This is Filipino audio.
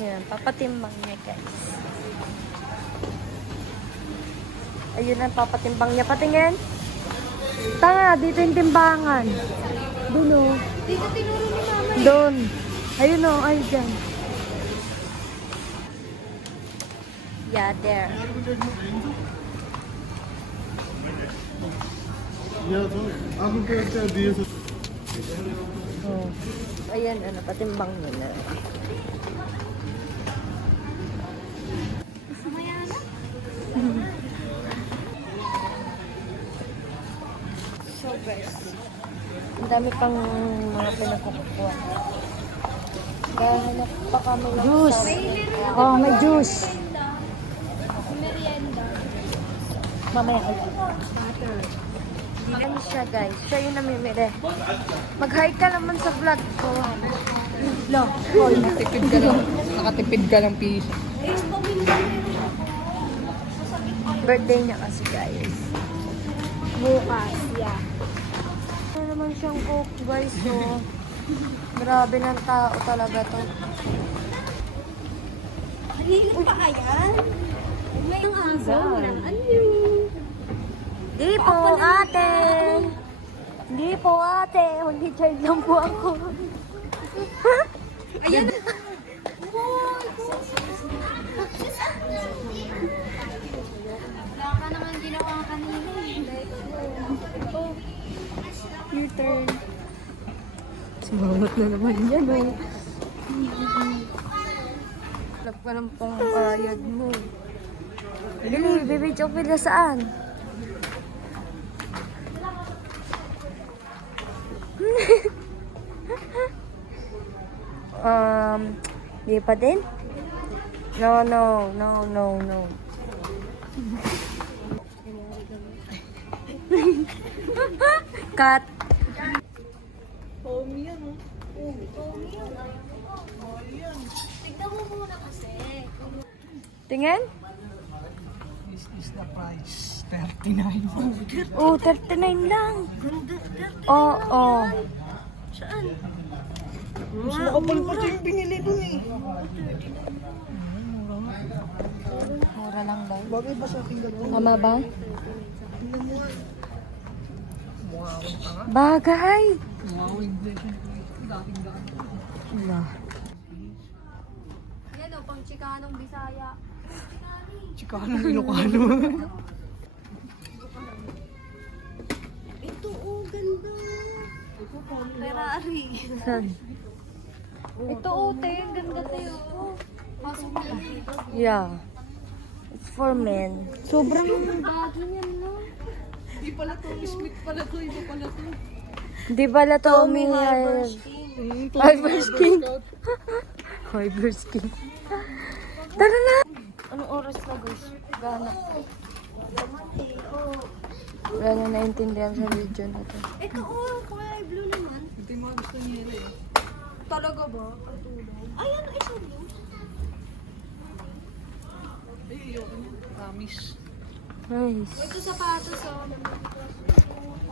Yan, papatimbang niya guys. Ayun ang papatimbang niya. Patingin. Tanga, dito yung timbangan. Doon o. Dito tinuro ni mama. Doon. Ayun o, ay dyan. Yeah, there. Oh. Ayan, ano, patimbang niya na. Mamaya na. So guys, ang dami pang mga pinagkukuha. Gahanap pa kami ng Juice. sa- Oh, may juice. Merienda. Mamaya ulit. Butter. Ano siya guys? Siya yung namimili. Mag-hi ka naman sa vlog ko. Lo. Nakatipid ka ng piso. Birthday niya kasi guys. Bukas. Yeah. Ano naman siyang coke guys, so. Grabe ng tao talaga to. Hilig pa kaya? May ang aso. Ano? Di po ate! Di po ate! Mag-charge lang po ako. Ayan. Wala ka naman ginawa kanina eh. Oh. Your turn. Sumangot na naman yan, oh. Alam ka ng pangbayad mo. Dali, baby chocolate na saan? Di pa din? No, no, no, no, no. Cut. Tignan mo muna kasi. Tingin? This is the price. 39. Oh, 39 lang. Oo, oh, Saan? Mas makapal pa ito yung binili dun eh. Mura lang daw. Bagay ba sa akin ganun? Tama ba? Tingnan mo nga. Mukha akong tanga. Bagay! Mukha akong inflation. Dating-dating. Wala. Yan o, pang Chicanong Bisaya. Chicanong Ilocano. Ito oh, ganda. Ferrari. Saan? Ito oh, te, ang ganda tayo. Pasok na lang dito. Yeah. It's for men. Sobrang bagay niyan, no? Hindi pala to. Smith pala to. Iba pala to. Di pala Tommy Hyper Skin. Hyper Skin. Tara na! Anong oras na guys? Gana. Wala na naintindihan sa video na to. Ito oh, kulay blue naman. Ito yung mga gusto niya eh. Talaga ba? Ay, ano isa blue? Ay, ayoko niya. Promise. Nice. Ito sapatos oh.